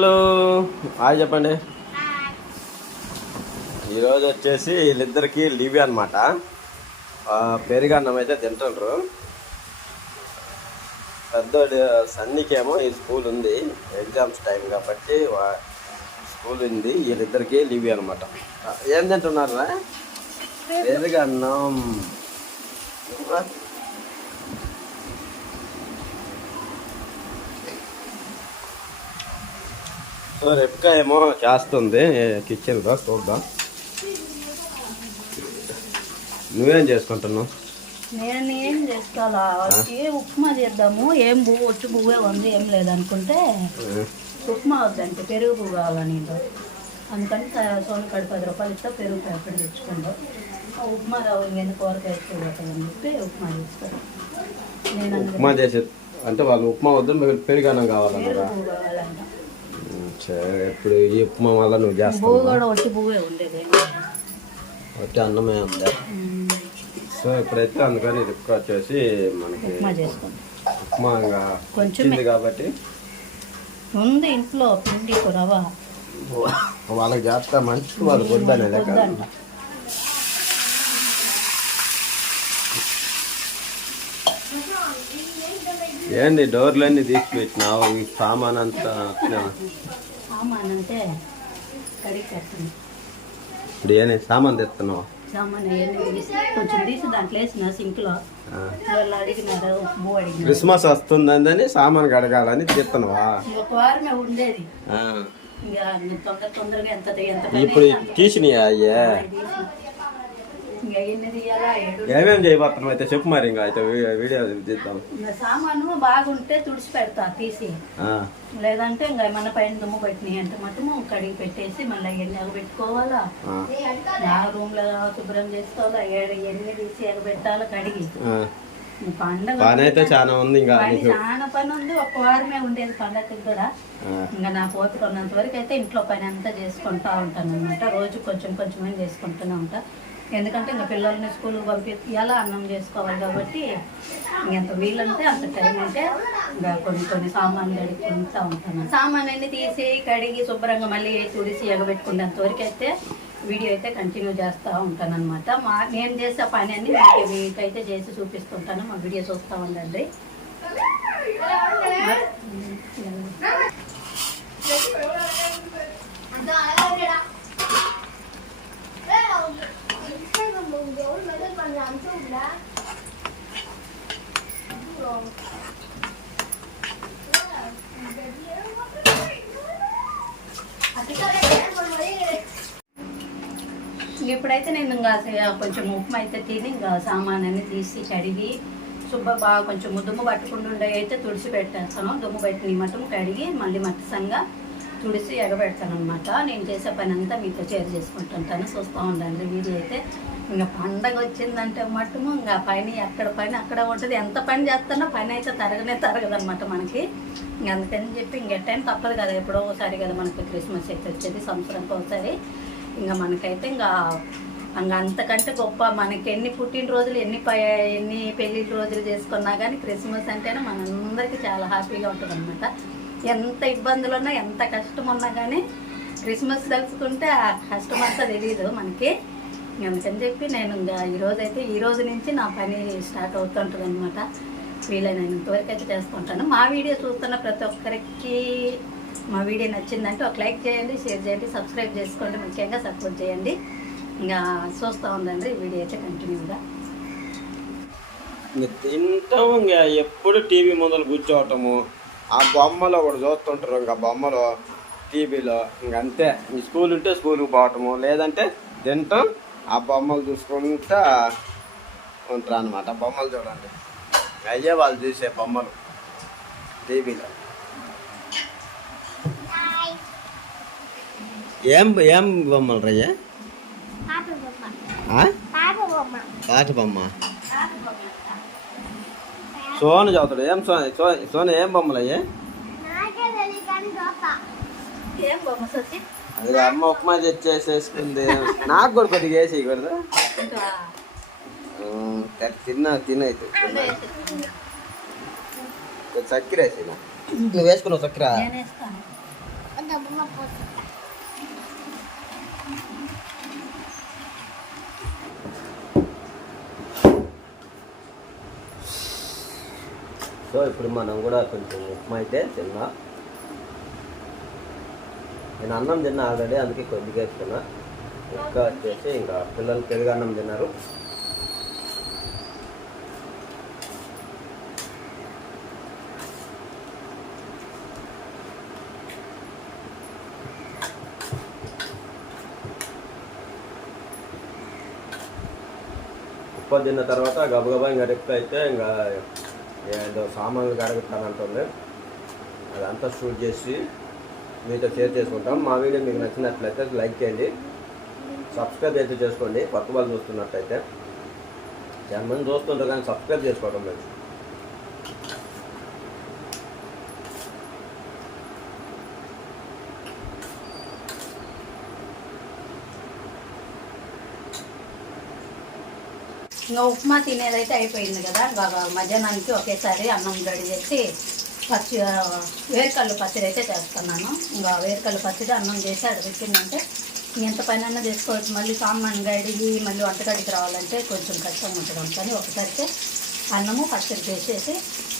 Hello. Hi చెప్పండి. ఈరోజు వచ్చేసి వీళ్ళిద్దరికి లీవ్ అనమాట పెరుగన్నం అయితే తింటుండ్రు. పెద్దోడు సన్నీకేమో ఈ స్కూల్ ఉంది ఎగ్జామ్స్ టైం కాబట్టి వా- స్కూల్ ఉంది వీళ్ళిద్దరికి లీవ్ అనమాట ఏం తింటున్నారా పెరుగన్నం. రెప్కా ఏమో చేస్తుంది కిచెన్లో చూద్దాం. నువ్వేం చేసుకుంటున్నావు? నేను ఏం చేసుకోవాలా? వచ్చి ఉప్మా చేద్దాము. ఏం పువ్వు వచ్చి పువ్వే ఉంది ఏం లేదనుకుంటే ఉప్మా వద్దంటే పెరుగు పువ్వు కావాలని అందుకని సోనకాడ పది రూపాయలు ఇస్తే పెరుగు ప్యాకెట్ తెచ్చుకుందాం. ఉప్మా కావాలి ఎందుకు కూరకాయ వేసుకోవద్దని చెప్పి ఉప్మా చేస్తాను నేను ఉప్మా చేసే అంటే వాళ్ళు ఉప్మా వద్దు పెరుగు పువ్వు కావాలంట. ఇప్పుడు ఈ ఉప్మా వల్ల నువ్వు చేస్తావు? వచ్చి అన్నమే ఉంది. సో ఇప్పుడైతే అందుకని రిప్కా వచ్చేసి మనకి ఉప్మా. వచ్చింది కాబట్టి. ఉంది ఇంట్లో పిండి రవ్వ. వాళ్ళకి చేస్తా మంచి వాళ్ళకి వద్దనే లెక్క ఏంది డోర్లన్నీ తీసి పెట్టినావు ఈ సామాన్ అంతా. సామాన్ అంటే కడిగి పెట్టండి ఇప్పుడు ఏనే సామాన్ తెస్తున్నావు సామాన్ అవన్నీ తీసి కొంచెం తీసి దాంట్లో వేసిన సింక్లో. ఆ. వాళ్ళు అడిగినారు బో అడిగినారు. క్రిస్మస్ వస్తుందని సామాన్ కడగాలని చెప్తున్నావా ఒక వారమే ఉండేది. ఆ. ఇంకా తొందర తొందరగా ఎంత ఎంత పని ఇప్పుడు తీసినాయా అయ్యే? తీసి. ఇంకా ఎన్ని తీయాలా? ఏడు ఏమేం చేయబోతున్నావు? అయితే చెప్పు మరి ఇంకా అయితే వీడియో ఇంకా సామాను బాగుంటే తుడిచి పెడతా తీసి. లేదంటే ఇంకా ఏమన్నా పైన దుమ్ము పెట్టినాయి అంటే మటుము కడిగి పెట్టేసి మళ్ళీ ఎన్ని ఎగబెట్టుకోవాలా. నా రూమ్లో శుభ్రం చేసుకోవాలా? ఏడు ఎన్ని తీసి ఎగబెట్టాలా కడిగి. పండగ పని అయితే చాలా ఉంది ఇంకా చాలా పని ఉంది. ఒక్క వారమే ఉండేది పండగకి కూడా. ఇంకా నా పోతుకు ఉన్నంత వరకు అయితే ఇంట్లో పని అంతా చేసుకుంటా ఉంటాను అనమాట రోజు కొంచెం కొంచెం చేసుకుంటూనే ఉంటా. ఎందుకంటే ఇంకా పిల్లల్ని స్కూల్కి పంపి ఎలా అన్నం చేసుకోవాలి కాబట్టి ఎంత వీలంటే అంత టైం ఉంటే ఇంకా కొన్ని కొన్ని సామాన్లు కడుక్కుంటా ఉంటాను. సామాన్ అన్ని తీసి కడిగి శుభ్రంగా మళ్ళీ తుడిసి ఎగబెట్టుకునేంత వరకు అయితే వీడియో అయితే కంటిన్యూ చేస్తూ ఉంటాను అనమాట మా నేను చేసే పని అన్ని మీకు మీకైతే చేసి చూపిస్తుంటాను. మా వీడియో చూస్తూ ఉండండి. ఇప్పుడైతే నేను ఇంకా కొంచెం ఉప్మా అయితే తిని ఇంకా సామాన్ అన్ని తీసి కడిగి శుభ్ర బాగా కొంచెం దుమ్ము పట్టకుండా అయితే తుడిచి పెట్టేస్తాను దుమ్ము పెట్టిన మటం కడిగి మళ్ళీ మత్సంగా తుడిసి ఎగబెడతాను అనమాట నేను చేసే పని అంతా మీతో షేర్ చేసుకుంటుంటాను చూస్తూ ఉండండి వీడియో అయితే. ఇంకా పండగ వచ్చిందంటే మట్టుము ఇంకా పని ఎక్కడ పని అక్కడ ఉంటుంది. ఎంత పని చేస్తున్నా పని అయితే తరగనే తరగదనమాట మనకి. ఇంకా అందుకని చెప్పి ఇంకెట్టైనా తప్పదు కదా ఎప్పుడో ఒకసారి కదా మనకి క్రిస్మస్ అయితే వచ్చేది సంవత్సరానికి ఒకసారి. ఇంకా మనకైతే ఇంకా ఇంకా అంతకంటే గొప్ప మనకి ఎన్ని పుట్టినరోజులు ఎన్ని ప ఎన్ని పెళ్ళి రోజులు చేసుకున్నా కానీ క్రిస్మస్ అంటేనే మనందరికీ చాలా హ్యాపీగా ఉంటుంది అనమాట ఎంత ఇబ్బందులు ఉన్నా ఎంత కష్టం ఉన్నా కానీ క్రిస్మస్ తలుచుకుంటే ఆ కష్టం అంతా తెలియదు మనకి. అందుకని చెప్పి నేను ఇంకా ఈరోజు అయితే ఈ రోజు నుంచి నా పని స్టార్ట్ అవుతుంటుంది అనమాట వీలైనంత వరకు అయితే చేస్తుంటాను. మా వీడియో చూస్తున్న ప్రతి ఒక్కరికి మా వీడియో నచ్చిందంటే ఒక లైక్ చేయండి షేర్ చేయండి సబ్స్క్రైబ్ చేసుకోండి ముఖ్యంగా సపోర్ట్ చేయండి. ఇంకా చూస్తూ ఉందండి వీడియో అయితే కంటిన్యూగా. తింటాము ఇంకా. ఎప్పుడు టీవీ ముందర కూర్చోవటము. ఆ బొమ్మలో కూడా చూస్తుంటారు ఇంకా బొమ్మలు టీవీలో ఇంక అంతే. ఈ స్కూల్ ఉంటే స్కూల్కి పోవటము లేదంటే తింటాం ఆ బొమ్మలు చూసుకుంటా ఉంటారు అనమాట బొమ్మలు చూడండి. అయ్యే వాళ్ళు చూసే బొమ్మలు టీవీలో. ఏం ఏం బొమ్మలు రయ్యా? పాట బొమ్మ. సోను చదువుతాడు. ఏం సోని? సో- సోని ఏం బొమ్మలు అయ్యే? అది అమ్మ ఉప్మా తెచ్చేసేసుకుంది. నాకు కూడా కొద్దిగా వేసి కూడదు తిన్నా తినైతే చక్కెర వేసి నువ్వు వేసుకున్నావు చక్కెర? సో ఇప్పుడు మనం కూడా కొంచెం ఉప్మా అయితే తిన్నా. నేను అన్నం తిన్నా ఆల్రెడీ అందుకే కొద్దిగా తిన్నా. ఇంకా వచ్చేసి ఇంకా పిల్లలు పెరుగు అన్నం తిన్నారు. ఉప్పు తిన్న తర్వాత గబగబా ఇంకా రెప్పు అయితే ఇంకా ఏదో సామాన్లు కడుగుతానంటుంది అదంతా షూట్ చేసి మీతో షేర్ చేసుకుంటాం. మా వీడియో మీకు నచ్చినట్లయితే లైక్ చేయండి. సబ్స్క్రైబ్ అయితే చేసుకోండి. కొత్త వాళ్ళు చూస్తున్నట్లయితే చాలా మంది చూస్తుంటారు కానీ సబ్స్క్రైబ్ చేసుకోవడం లేదు. ఇంకా ఉప్మా తినేదైతే అయిపోయింది కదా. బాగా మధ్యాహ్నానికి ఒకేసారి అన్నం రెడీ చేసి పచ్చి వేరుకల్లు పచ్చడి అయితే చేస్తున్నాను. ఇంకా వేరుకల్లు పచ్చడి అన్నం చేసి అక్కడ పెట్టిందంటే ఎంత పైన చేసుకోవచ్చు. మళ్ళీ సామాన్ గడిగి మళ్ళీ వంటగడికి రావాలంటే కొంచెం కష్టంగా ఉంటుంది కానీ ఒకసారికి అన్నము పచ్చడి చేసేసి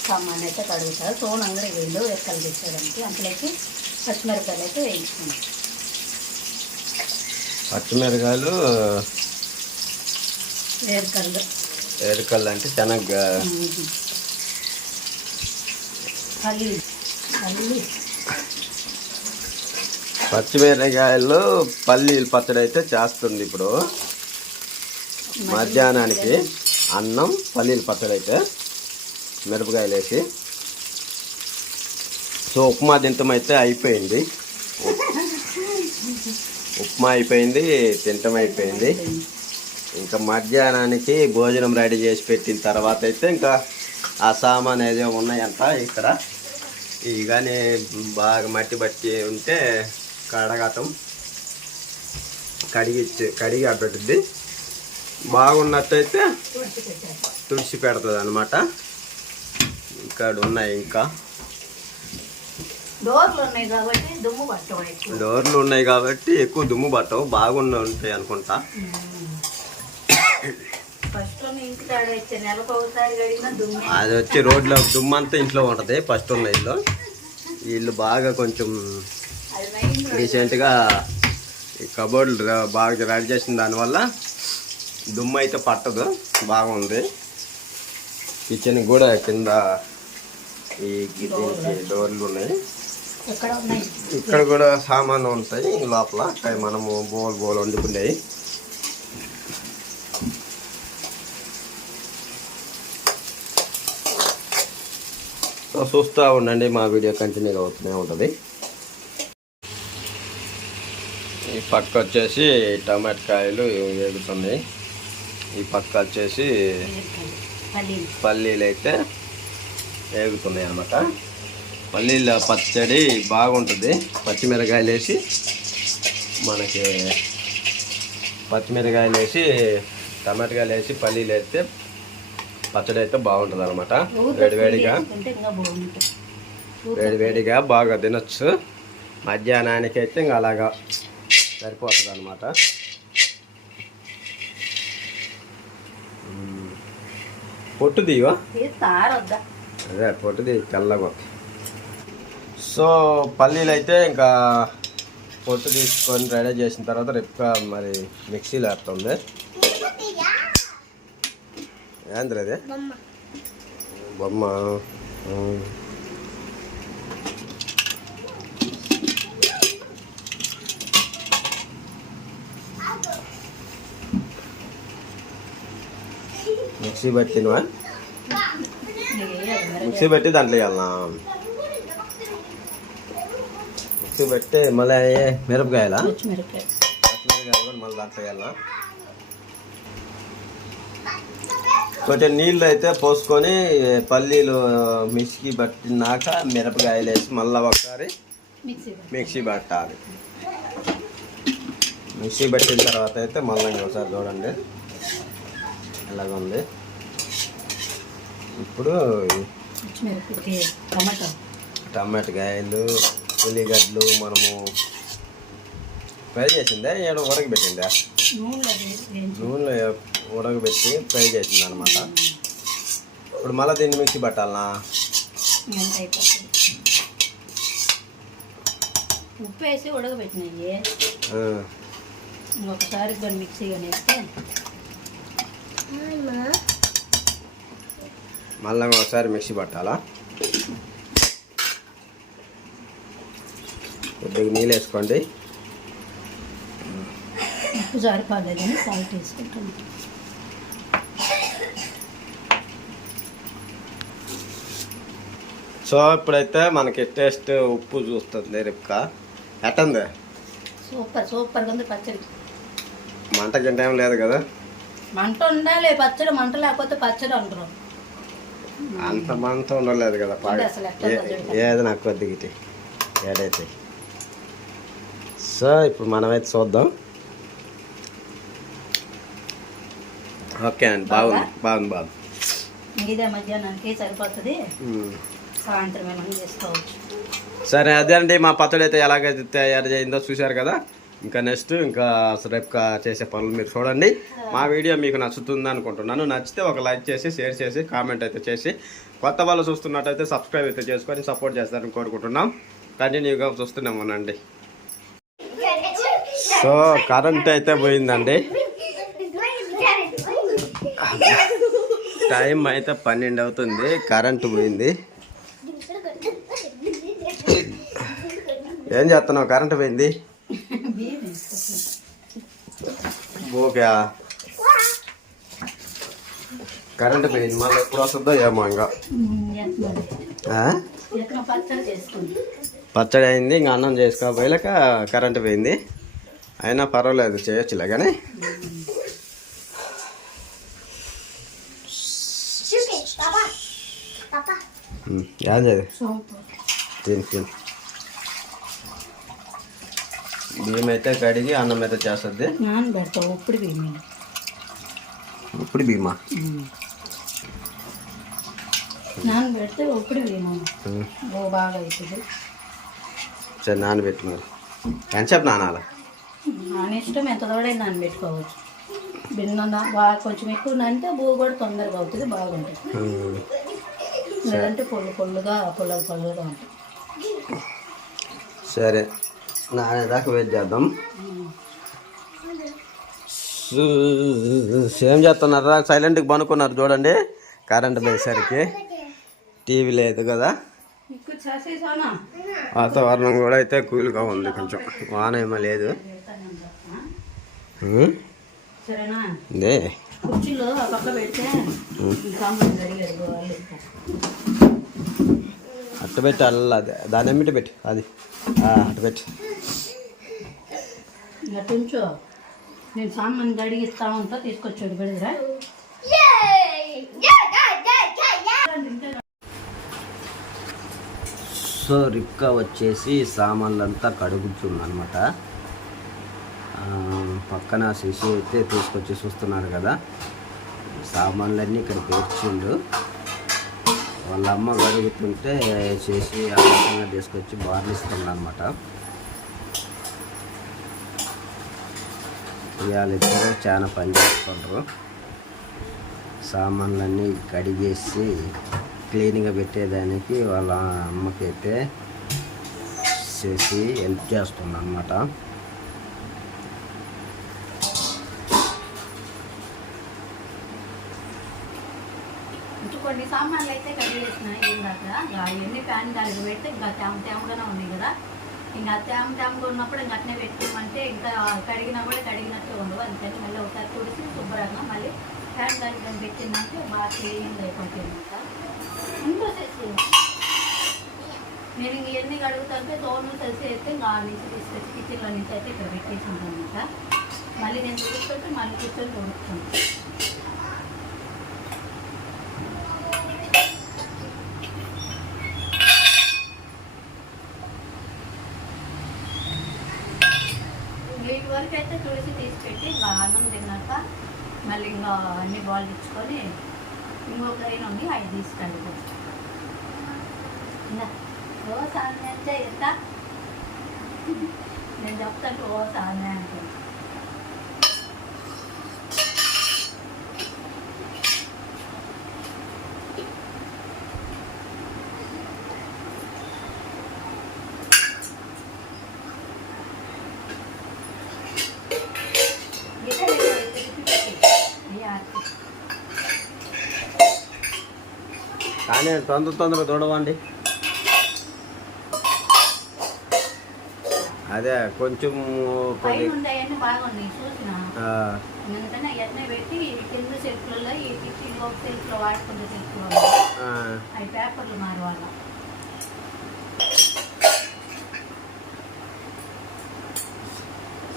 సామాన్ అయితే కడుగుతారు. సోన్ అందరూ వేళ్ళు వేరుకల్లు తెచ్చేదానికి అందులోకి పచ్చిమిరపకాయలు అయితే వేయించుకున్నాం పచ్చిమిరకాయలు వేరుకల్లు ఎరుకలు అంటే శనగ. పచ్చిమిరకాయలు పల్లీలు పచ్చడి అయితే చేస్తుంది ఇప్పుడు. మధ్యాహ్నానికి అన్నం పల్లీల పచ్చడి అయితే మిరపకాయలు వేసి. సో ఉప్మా తింటం అయితే అయిపోయింది. ఉప్మా అయిపోయింది తింటం అయిపోయింది. ఇంకా మధ్యాహ్నానికి భోజనం రెడీ చేసి పెట్టిన తర్వాత అయితే ఇంకా ఆ సామాన్ ఏదో ఉన్నాయంట ఇక్కడ. ఇవి కానీ బాగా మట్టి బట్టి ఉంటే కడగటం కడిగి కడిగి అడ్డట్టుద్ది బాగున్నట్టయితే తుడిచి పెడుతుంది అనమాట ఇక్కడ ఉన్నాయి ఇంకా. డోర్లు ఉన్నాయి కాబట్టి దుమ్ము పట్టవు ఎక్కువ. డోర్లు ఉన్నాయి కాబట్టి ఎక్కువ దుమ్ము పట్టవు బాగున్న ఉంటాయి అనుకుంటా ఫస్ట్ ఇంటి కాడ ఇచ్చే నెలకు ఒకసారి కడిగిన దుమ్ము అది వచ్చి రోడ్లో దుమ్ము అంతా ఇంట్లో ఉంటుంది ఫస్ట్ ఉన్న ఇల్లు. ఇల్లు బాగా కొంచెం రీసెంట్గా ఈ కబోర్డులు బాగా రెడీ చేసిన దానివల్ల దుమ్ము అయితే పట్టదు బాగుంది. కిచెన్ కూడా కింద ఈ డోర్లు ఉన్నాయి. ఇక్కడ కూడా సామాన్లు ఉంటాయి లోపల. మనము బోల్ బోల్ వండుకునేవి. సో చూస్తూ ఉండండి మా వీడియో కంటిన్యూగా అవుతూనే ఉంటుంది. ఈ పక్క వచ్చేసి టమాటా కాయలు వేగుతున్నాయి ఈ పక్క వచ్చేసి పల్లీలు అయితే వేగుతున్నాయి అన్నమాట. పల్లీల పచ్చడి బాగుంటుంది. పచ్చిమిరకాయలు వేసి మనకి పచ్చిమిరకాయలు వేసి టమాటకాయలు వేసి పల్లీలు వేస్తే పచ్చడి అయితే బాగుంటుంది. అనమాట వేడివేడిగా వేడివేడిగా బాగా తినొచ్చు. మధ్యాహ్నానికి అయితే ఇంకా అలాగా సరిపోతుంది అనమాట ఇది తారొద్దా? అదే పొట్టుది తెల్లగా ఉంది. సో పల్లీలు అయితే ఇంకా పొట్టు తీసుకొని రెడీ చేసిన తర్వాత రేపు మరి మిక్సీలో వేస్తుంది. ఏంద్ర అది బొమ్మ ఉమ్. మిక్సీ పట్టినవా మిక్సీ పెట్టి దాంట్లో వేయాలనా మిక్సీ పెట్టి మళ్ళీ ఏ మిరపకాయలా పచ్చిమిరపకాయ మిరపకాయలు కూడా మళ్ళీ దాంట్లో వేయాలనా కొంచెం నీళ్ళు అయితే పోసుకొని పల్లీలు మిక్సీ పట్టినాక మిరపకాయలు వేసి మళ్ళీ ఒకసారి మిక్సీ పట్టాలి. మిక్సీ పట్టిన తర్వాత అయితే మళ్ళీ ఒకసారి చూడండి. ఎలాగ ఉంది ఇప్పుడు పచ్చిమిరపకాయ టమాటా. టమాటా కాయలు ఉల్లిగడ్డలు మనము ఫ్రై చేసిందే? ఏడు ఉడకబెట్టిందా? నూనెలో నూనెలో ఉడకబెట్టి ఫ్రై చేసింది అనమాట ఇప్పుడు మళ్ళీ దీన్ని మిక్సీ పట్టాలనా? ఉప్పు వేసి ఉడకబెట్టినాయి ఆ, ఇంకొకసారి కానీ మిక్సీ కానీ వేస్తే. మళ్ళీ ఒకసారి మిక్సీ పట్టాలా? కొద్దిగా నీళ్ళు వేసుకోండి. ఉప్పు సరిపోలేదని సాల్ట్ వేసుకుంటాం. సో ఇప్పుడైతే మనకి టేస్ట్ ఉప్పు చూస్తుంది రేపుక. ఎట్టంది? సూపర్ సూపర్గా ఉంది పచ్చడి. మంట గింట ఏం లేదు కదా? మంట ఉండాలి పచ్చడి మంట లేకపోతే పచ్చడి అంటారు. అంత మంట ఉండలేదు కదా. ఏది నాకు కొద్దిగా ఇటు. ఏడైతే. సో ఇప్పుడు మనమైతే చూద్దాం. ఓకే అండి. బాగుంది. బాగుంది? బాగుంది ఇదే మధ్యాహ్నానికి సరిపోతుంది. సాయంత్రం ఏమైనా చేసుకోవచ్చు. సరే అదే అండి. మా పచ్చడి అయితే ఎలాగైతే తయారు చేయిందో చూశారు కదా? ఇంకా నెక్స్ట్ ఇంకా రేపు చేసే పనులు మీరు చూడండి. మా వీడియో మీకు నచ్చుతుంది అనుకుంటున్నాను. నచ్చితే ఒక లైక్ చేసి షేర్ చేసి కామెంట్ అయితే చేసి కొత్త వాళ్ళు చూస్తున్నట్టయితే సబ్స్క్రైబ్ అయితే చేసుకొని సపోర్ట్ చేస్తారని కోరుకుంటున్నాం. కంటిన్యూగా చూస్తూనే ఉండండి. సో కరెంట్ అయితే పోయిందండి. టైం అయితే పన్నెండు అవుతుంది కరెంటు పోయింది. ఏం చేస్తున్నావు? కరెంట్ పోయింది? ఓకే. కరెంటు పోయింది మళ్ళీ ఎప్పుడు వస్తుందో ఏమో ఇంకా. పచ్చడి అయింది ఇంకా అన్నం చేసుకోపోయాక కరెంట్ పోయింది. అయినా పర్వాలేదు చేయొచ్చులే కానీ. ఏం చేయదు తిని తిని బియ్యం అయితే కడిగి అన్నం అయితే చేస్తుంది. నానబెడతావు ఉప్పుడు బియ్యం ఇప్పుడు బియ్యమా నానబెడితే ఉప్పుడు బియ్యం ఉమ్, ఓ బాగా అవుతుంది. సరే నానబెట్టినారు ఎంతసేపు నానాల? నాన్న ఇష్టం ఎంత తోడైనా నానబెట్టుకోవచ్చు భిన్న బాగా కొంచెం ఎక్కువ నానితే బూ కూడా తొందరగా అవుతుంది బాగుంటుంది. లేదంటే పొల్లు పొల్లుగా పొల్లలు పొల్లుగా ఉంటుంది. సరే. నానేదాకా వెయిట్ చేద్దాం. ఏం చేస్తున్నారా? సైలెంట్గా పనుకున్నారు చూడండి. కరెంట్ పోయేసరికి. టీవీ లేదు కదా. వాతావరణం కూడా అయితే కూల్గా ఉంది కొంచెం. వాన ఏమో లేదు. సరేనా? ఇదే కుర్చీలో పక్క పెడితే అట్టు పెట్టి అల్ల అదే దాని ఎమ్మిటి పెట్టి అది. ఆ, అట్టు పెట్టి. కొంచెం నేను సామాన్ అడిగి ఇస్తా ఉంటా తీసుకొచ్చాడు పెడదురా సో రిక్క వచ్చేసి సామాన్లంతా కడుగుతుంది అనమాట పక్కన శిశు అయితే తీసుకొచ్చి చూస్తున్నారు కదా. సామాన్లన్నీ ఇక్కడ పేర్చిండు. వాళ్ళ అమ్మ కడుగుతుంటే చేసి ఆనందంగా తీసుకొచ్చి బార్లిస్తుంది అనమాట వాళ్ళిద్దరూ చాలా పని చేస్తుండ్రు. సామాన్లన్నీ కడిగేసి క్లీన్గా పెట్టేదానికి వాళ్ళ అమ్మకైతే చేసి హెల్ప్ చేస్తుంది అనమాట ఇంకా కొన్ని సామాన్లు అయితే కడిగేసిన ఇందాక ఇంకా అవన్నీ ఫ్యాన్ గాలికి పెడితే ఇంకా తేమ తేమగానే ఉంది కదా. ఇంకా తేమ తేమగా ఉన్నప్పుడు ఇంకా అట్నే పెట్టుకోమంటే ఇంకా కడిగినా కూడా కడిగినట్టు ఉండవు. అందుకని మళ్ళీ ఒకసారి తుడిసి శుభ్రంగా మళ్ళీ ఫ్యాన్ గాలికి పెట్టిందంటే బాగా క్లీన్ అయిపోతుంది అనమాట ఇంకోసేసి నేను ఇవన్నీ ఎన్ని కడుగుతుంటే తోను తెలిసి అయితే ఇంకా నుంచి తీసుకొచ్చి కిచెన్లో నుంచి అయితే ఇక్కడ పెట్టేసాను అనమాట మళ్ళీ నేను తుడుస్తుంటే మళ్ళీ కూర్చొని తుడుస్తాను వీటి వరకు అయితే తులసి తీసి పెట్టి ఇంకా అన్నం తిన్నాక మళ్ళీ ఇంకా అన్ని బాల్ తెచ్చుకొని ఇంకొక అయిన ఉంది అవి తీసుకెళ్ళి దోశ ఎంత నేను చెప్తాను ఓ సానే అంటాను కానీ తొందర తొందరగా చూడవండి అదే కొంచెం పైన కొద్ది ఉండేవన్నీ బాగున్నాయి చూసిన ఆ, ఎందుకంటే అవన్నీ పెట్టి కింద సెట్లలో ఈ టిఫిన్ ఒక సెట్లో వాడుకున్న సెట్లో ఆ, అవి పేపర్లు మారు వాళ్ళ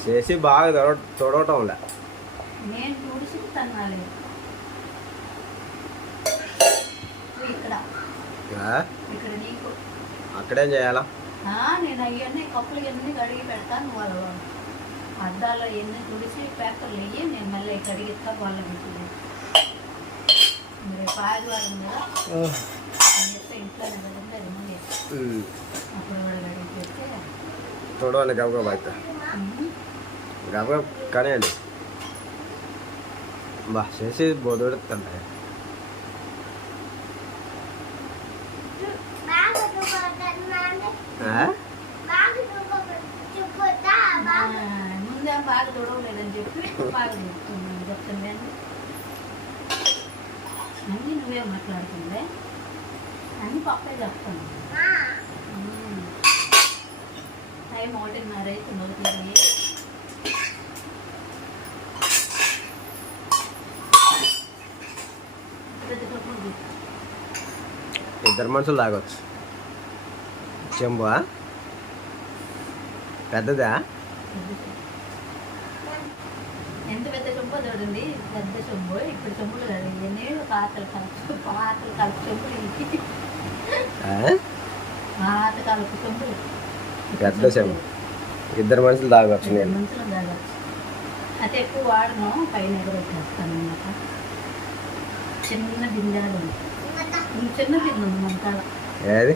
చేసి బాగా తొడ తొడవటంలే. నేను తుడిసి తన్నాలి. ఇక్కడ. ఆ, ఇక్కడ నీకు. అక్కడేం చేయాలా? నేను అవన్నీ కప్పులు ఎన్ని కడిగి పెడతాను వాళ్ళ అద్దాలు ఎన్ని తుడిసి పేపర్లు వేయి నేను మళ్ళీ కడిగిస్తా వాళ్ళ ఇంటికి రేపు ఆదివారం కదా? ఇంట్లోనే కదండి అది ముందే అప్పుడు వాళ్ళు కడిగి పెడితే తొడవండి గబగబా అయితే. గబగబ కనేయండి బా చేసి బోదొడుతుంది ఆ, ముందే బాగా తొడవలేదని చెప్పి బాగా చెప్తున్నాను చెప్తుంది అన్నీ నువ్వే మాట్లాడుతుందే అన్ని పప్పే చెప్తాను. టైం ఒకటిన్నర అయితే తీసుకో. ఇద్దరు మనుషులు తాగొచ్చు. చెంబా పెద్దదా? ఎంత పెద్ద చెంబు చూడండి. పెద్ద చెంబు ఇప్పుడు చెంబులు కాదు. నేను పాతలు కలుపు పాతలు కలుపు చెంబులు? పాత కలుపు చెంబులు. పెద్ద చెంబు. ఇద్దరు మనుషులు తాగొచ్చు నేను మంచులు తాగొచ్చు. అయితే ఎక్కువ వాడను పైన ఎగరొచ్చేస్తాను అన్నమాట. చిన్న బిందాలు. చిన్న బిందు మన కాడ ఏది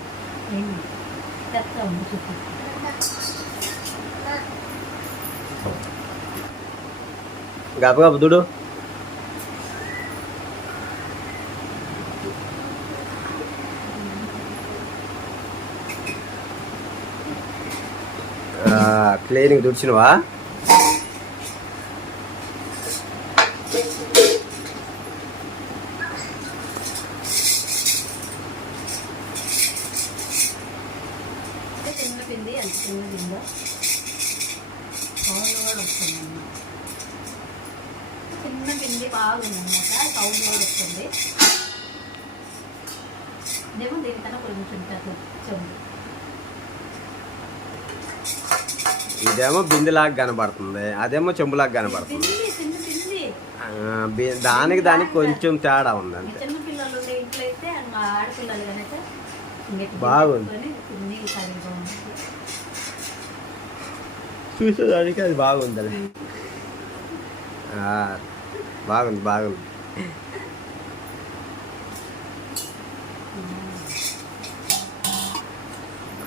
చెత్త ఉంది చుట్టూ గబగబ దుడు క్లీనింగ్ దుడిచినవా అంటే చిన్న కూడా చిన్న పిండి బాగుందన్నమాట కూడా వస్తుంది. ఇదేమో దీనికన్నా కొంచెం ఇదేమో బిందెలాగా కనబడుతుంది. అదేమో చెంబులాగా కనబడుతుంది. దానికి దానికి కొంచెం తేడా ఈ ఉందంటే చిన్న పిల్లలు ఉండే ఇంట్లో అయితే ఇంకా ఆడపిల్లలు కనుక ఇంకెట్టు బాగుంది. పెట్టుకొని నీళ్ళు తాగి బాగుంటుంది చూసేదానికి అది బాగుంది ఆ, బాగుంది బాగుంది.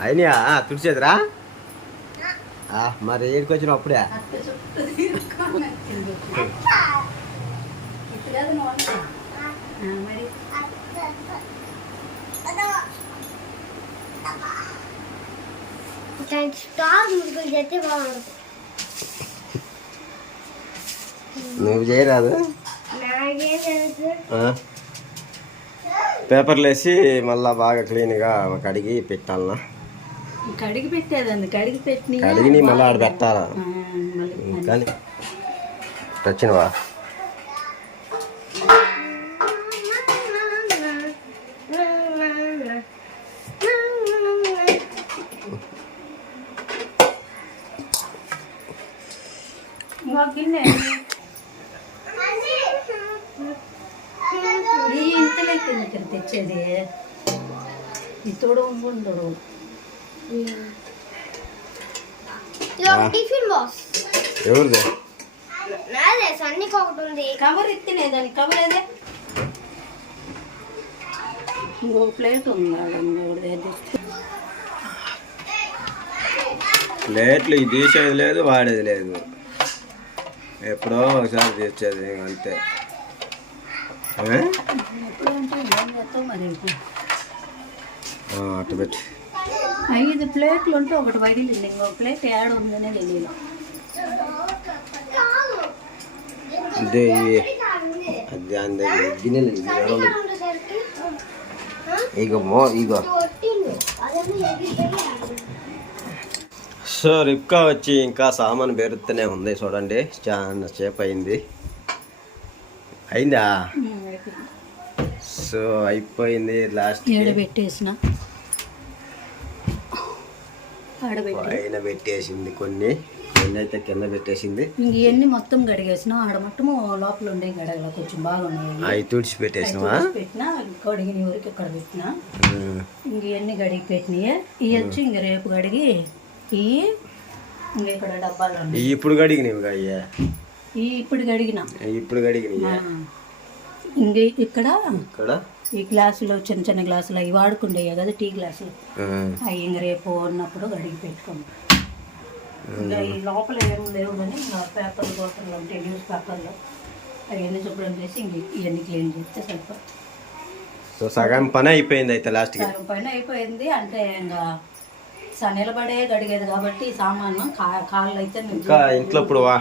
అయినా తుడిచేదిరా? మరి ఏడికి వచ్చిన అప్పుడే మరి? మరి స్టార్ ముగ్గులు చేస్తే బాగుంటుంది నువ్వు చేయరాదు? పేపర్లు వేసి మళ్ళా బాగా క్లీన్గా కడిగి పెట్టాలనా? కడిగి పెట్టేదండి కడిగి పెట్టిన కడిగి మళ్ళీ ఆడ పెట్టాలా? మళ్ళీ కానీ వచ్చినవా ఎవరిది? నాదే సన్నికి ఒకటి ఉంది. కవర్ ఎత్తినే దాని కవర్ ఏదే? ఇంకొక ప్లేట్ ఉంది. ప్లేట్లు ఇది తీసేది లేదు వాడేది లేదు. ఎప్పుడో ఒకసారి తెచ్చేది ఇంక అంతే. అంటే అట్ట పెట్టి. ఐదు ప్లేట్లు ఉంటే ఒకటి పగిలింది ఇంకో ప్లేట్ ఏడ ఉందనే తెలియదు. ఇదే ఇవి. గిన్నెలు మో సో రిప్కా వచ్చి ఇంకా సామాన్ పెరుగుతూనే ఉంది. చూడండి చాలా సేపు అయింది. అయిందా? సో అయిపోయింది లాస్ట్ పెట్టేసిన? పైన పెట్టేసింది కొన్ని. కొన్ని అయితే కింద పెట్టేసింది. ఇవన్నీ మొత్తం గడిగేసిన ఆడ మొత్తము లోపల ఉండే గడగల కొంచెం బాగున్నాయి. అవి తుడిచి పెట్టేసినవా? పెట్టిన కడిగిన ఊరికి ఇక్కడ పెట్టిన. ఇంక ఇవన్నీ గడిగి పెట్టినాయి. ఇవి వచ్చి ఇంక రేపు గడిగి ఇవి ఇంక ఇక్కడ డబ్బాలు ఇప్పుడు గడిగినవి అయ్యా? ఈ ఇప్పుడు గడిగిన ఇప్పుడు గడిగినవి ఇంక ఇక్కడ ఇక్కడ ఈ గ్లాసులు చిన్న చిన్న గ్లాసులు అవి వాడుకుండేవి కదా టీ గ్లాసులు. అవి ఇంక రేపు ఉన్నప్పుడు గడిగి పెట్టుకోండి ఇంకా ఈ లోపల ఏం లేవు కానీ పేపర్లు బాటిల్ ఉంటాయి న్యూస్ పేపర్లు అవన్నీ శుభ్రం చేసి ఇంక ఇవన్నీ క్లీన్ చేస్తే సరిపోతుంది. సో సగం పని అయిపోయింది అయితే లాస్ట్కి సగం పైన అయిపోయింది. అంటే ఇంకా నిలబడే గడిగేది కాబట్టి ఈ సామాను కా కాళ్ళు అయితే ఇంకా ఇంట్లో ఇప్పుడు వా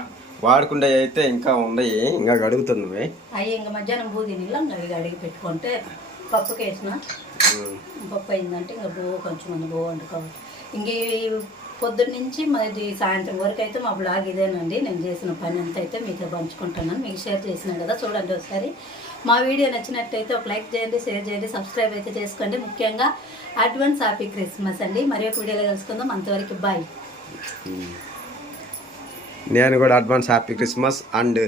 వాడుకుంటే అయితే ఇంకా ఉన్నాయి ఇంకా గడుగుతుంది అవి ఇంకా మధ్యాహ్నం బూ తిని ఇంకా అడిగి పెట్టుకుంటే పప్పుకి వేసిన పప్పు అయిందంటే ఇంకా బో కొంచెం మంది బో వండుకోవాలి. ఇంక పొద్దున్న నుంచి మరి సాయంత్రం వరకు అయితే మా బ్లాగ్ ఇదేనండి. నేను చేసిన పని అంతా అయితే మీతో పంచుకుంటున్నాను మీకు షేర్ చేసిన కదా చూడండి ఒకసారి. మా వీడియో నచ్చినట్టయితే ఒక లైక్ చేయండి షేర్ చేయండి సబ్స్క్రైబ్ అయితే చేసుకోండి. ముఖ్యంగా అడ్వాన్స్ హ్యాపీ క్రిస్మస్ అండి. మరి ఒక వీడియోలో కలుసుకుందాం. అంతవరకు బాయ్. నేను కూడా advance happy Christmas and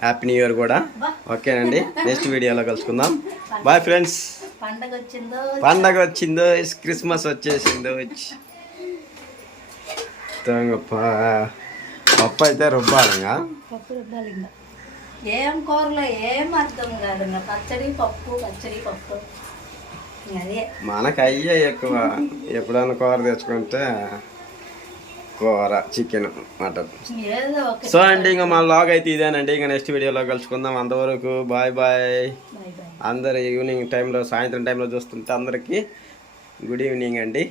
happy new year కూడా. ఓకేనండి. నెక్స్ట్ వీడియోలో కలుసుకుందాం. బాయ్ ఫ్రెండ్స్ పండగ వచ్చిందో? పండగ వచ్చిందో క్రిస్మస్ వచ్చేసిందో? వచ్చి పప్పు అయితే రుబ్బాలంగా? పప్పు ఏం కూరలో ఏం అర్థం కాదు. పచ్చడి పప్పు పచ్చడి పప్పు. అదే. మనకు అయ్యే ఎక్కువ. ఎప్పుడైనా కూర తెచ్చుకుంటే కూర చికెన్ మటన్. సో అండి ఇంకా మా లాగ్ అయితే ఇదేనండి. ఇంకా నెక్స్ట్ వీడియోలో కలుసుకుందాం. అంతవరకు బాయ్ బాయ్. Bye bye. అందరు ఈవినింగ్ టైంలో సాయంత్రం టైంలో చూస్తుంటే అందరికీ గుడ్ ఈవినింగ్ అండి.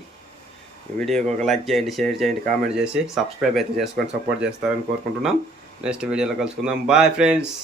వీడియోకి ఒక లైక్ చేయండి షేర్ చేయండి కామెంట్ చేసి సబ్స్క్రైబ్ అయితే చేసుకొని సపోర్ట్ చేస్తారని కోరుకుంటున్నాం. నెక్స్ట్ వీడియోలో కలుసుకుందాం. Bye friends